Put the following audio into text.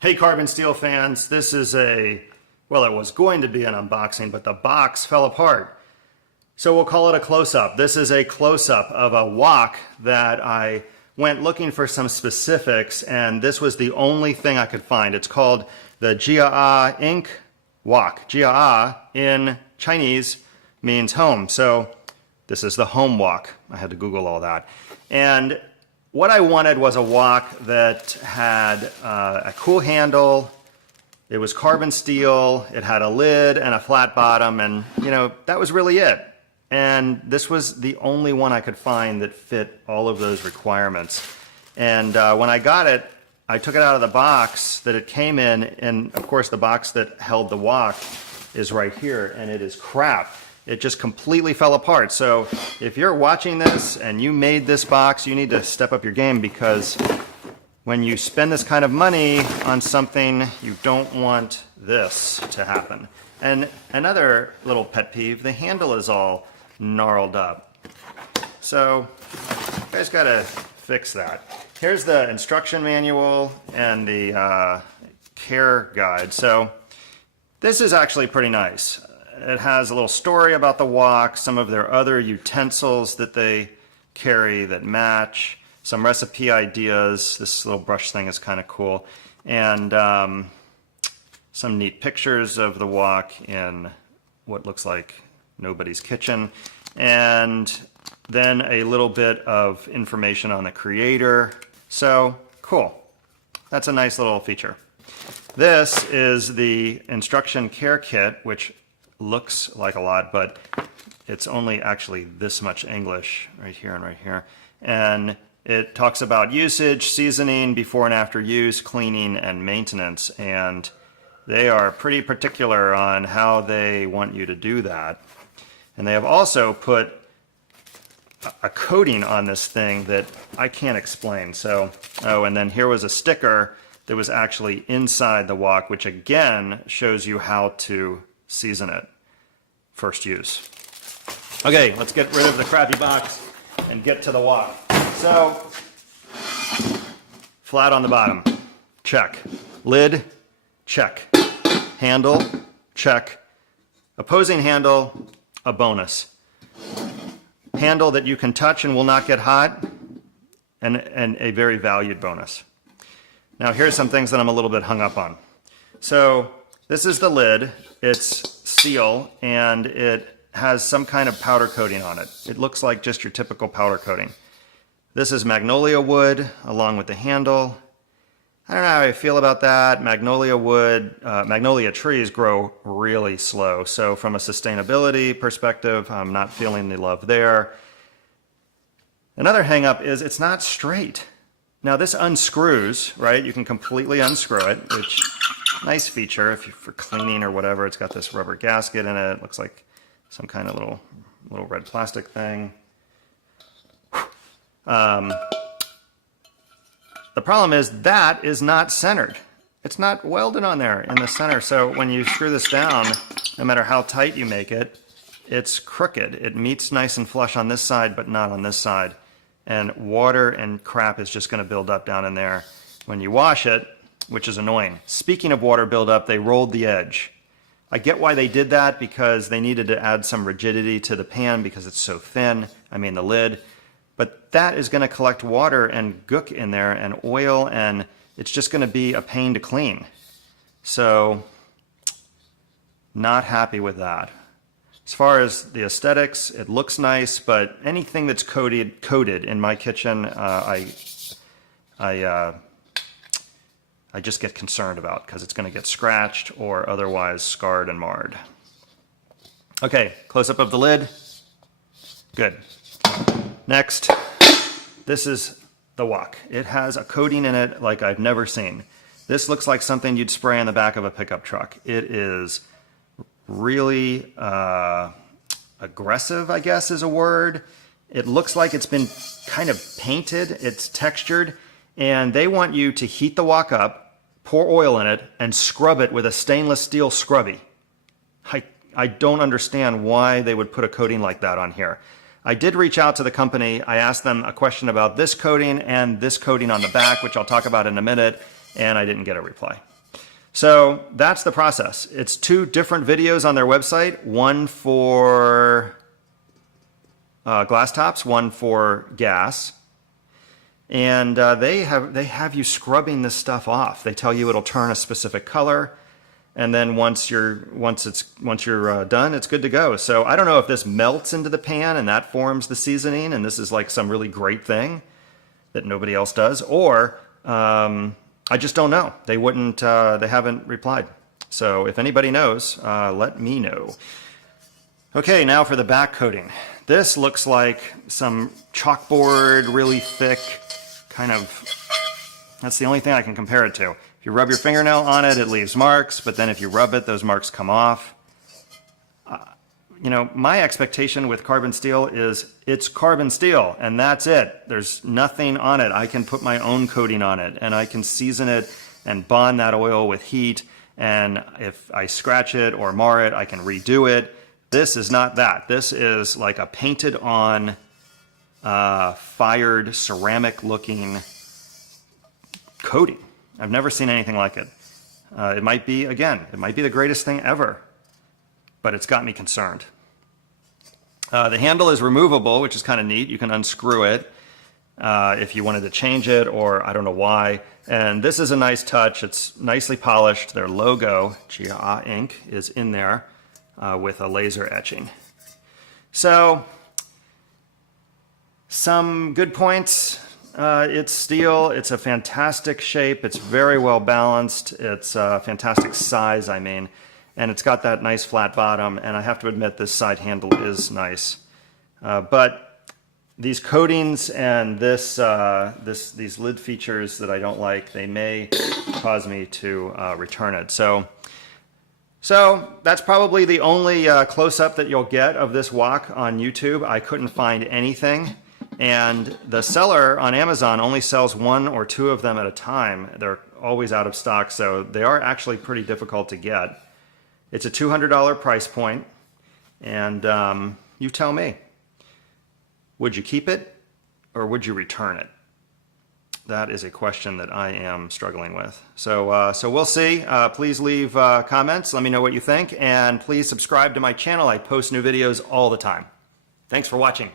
Hey carbon steel fans, this is well, it was going to be an unboxing, but the box fell apart. So we'll call it a close-up. This is a close-up of a wok that I went looking for some specifics, and this was the only thing I could find. It's called the Jia Wok. Jia in Chinese means home, so this is the home wok. I had to Google all that. And what I wanted was a wok that had a cool handle, it was carbon steel, it had a lid and a flat bottom, and that was really it. And this was the only one I could find that fit all of those requirements. And when I got it, I took it out of the box that it came in, and of course the box that held the wok is right here, and it is crap. It just completely fell apart. So if you're watching this and you made this box, you need to step up your game, because when you spend this kind of money on something, you don't want this to happen. And another little pet peeve, the handle is all gnarled up. So you guys gotta fix that. Here's the instruction manual and the care guide. So this is actually pretty nice. It has a little story about the wok, some of their other utensils that they carry that match, some recipe ideas. This little brush thing is kind of cool. And some neat pictures of the wok in what looks like nobody's kitchen. And then a little bit of information on the creator. So cool. That's a nice little feature. This is the instruction care kit, which looks like a lot, but it's only actually this much English right here and right here. And it talks about usage, seasoning, before and after use, cleaning, and maintenance. And they are pretty particular on how they want you to do that. And they have also put a coating on this thing that I can't explain. So, oh, and then here was a sticker that was actually inside the wok, which again shows you how to season it. First use. Okay, let's get rid of the crappy box and get to the wok. So, flat on the bottom, check. Lid, check. Handle, check. Opposing handle, a bonus. Handle that you can touch and will not get hot, and a very valued bonus. Now here's some things that I'm a little bit hung up on. So this is the lid. It's steel, and it has some kind of powder coating on it. It looks like just your typical powder coating. This is magnolia wood along with the handle. I don't know how I feel about that. Magnolia wood, magnolia trees grow really slow. So from a sustainability perspective, I'm not feeling the love there. Another hang up is it's not straight. Now this unscrews, right? You can completely unscrew it, which nice feature if you're for cleaning or whatever. It's got this rubber gasket in it. It looks like some kind of little red plastic thing. The problem is that is not centered. It's not welded on there in the center. So when you screw this down, no matter how tight you make it, it's crooked. It meets nice and flush on this side, but not on this side. And water and crap is just going to build up down in there when you wash it, which is annoying. Speaking of water buildup, they rolled the edge. I get why they did that, because they needed to add some rigidity to the pan because it's so thin, the lid. But that is going to collect water and gook in there and oil, and it's just going to be a pain to clean. So, not happy with that. As far as the aesthetics, it looks nice, but anything that's coated in my kitchen, I just get concerned about, because it's going to get scratched or otherwise scarred and marred. Okay, close up of the lid. Good. Next, this is the wok. It has a coating in it like I've never seen. This looks like something you'd spray on the back of a pickup truck. It is really aggressive, I guess is a word. It looks like it's been kind of painted. It's textured. And they want you to heat the wok up, pour oil in it, and scrub it with a stainless steel scrubby. I don't understand why they would put a coating like that on here. I did reach out to the company. I asked them a question about this coating and this coating on the back, which I'll talk about in a minute, and I didn't get a reply. So that's the process. It's 2 different videos on their website, one for glass tops, one for gas. And they have you scrubbing this stuff off. They tell you it'll turn a specific color, and then once you're done, it's good to go. So I don't know if this melts into the pan and that forms the seasoning, and this is like some really great thing that nobody else does, or I just don't know. They haven't replied. So if anybody knows, let me know. Okay, now for the back coating. This looks like some chalkboard, really thick, kind of, that's the only thing I can compare it to. If you rub your fingernail on it, it leaves marks, but then if you rub it, those marks come off. You know, my expectation with carbon steel is it's carbon steel, and that's it. There's nothing on it. I can put my own coating on it, and I can season it and bond that oil with heat, and if I scratch it or mar it, I can redo it. This is not that. This is like a painted on, fired ceramic looking coating. I've never seen anything like it. It might be the greatest thing ever, but it's got me concerned. The handle is removable, which is kind of neat. You can unscrew it if you wanted to change it, or I don't know why. And this is a nice touch. It's nicely polished. Their logo, Jia Inc., is in there with a laser etching. So, some good points. It's steel. It's a fantastic shape. It's very well balanced. It's a fantastic size, I mean. And it's got that nice flat bottom. And I have to admit, this side handle is nice. But these coatings and these lid features that I don't like, they may cause me to return it. So that's probably the only close-up that you'll get of this wok on YouTube. I couldn't find anything. And the seller on Amazon only sells 1 or 2 of them at a time. They're always out of stock, so they are actually pretty difficult to get. It's a $200 price point, and you tell me. Would you keep it, or would you return it? That is a question that I am struggling with. So we'll see. Please leave comments. Let me know what you think, and please subscribe to my channel. I post new videos all the time. Thanks for watching.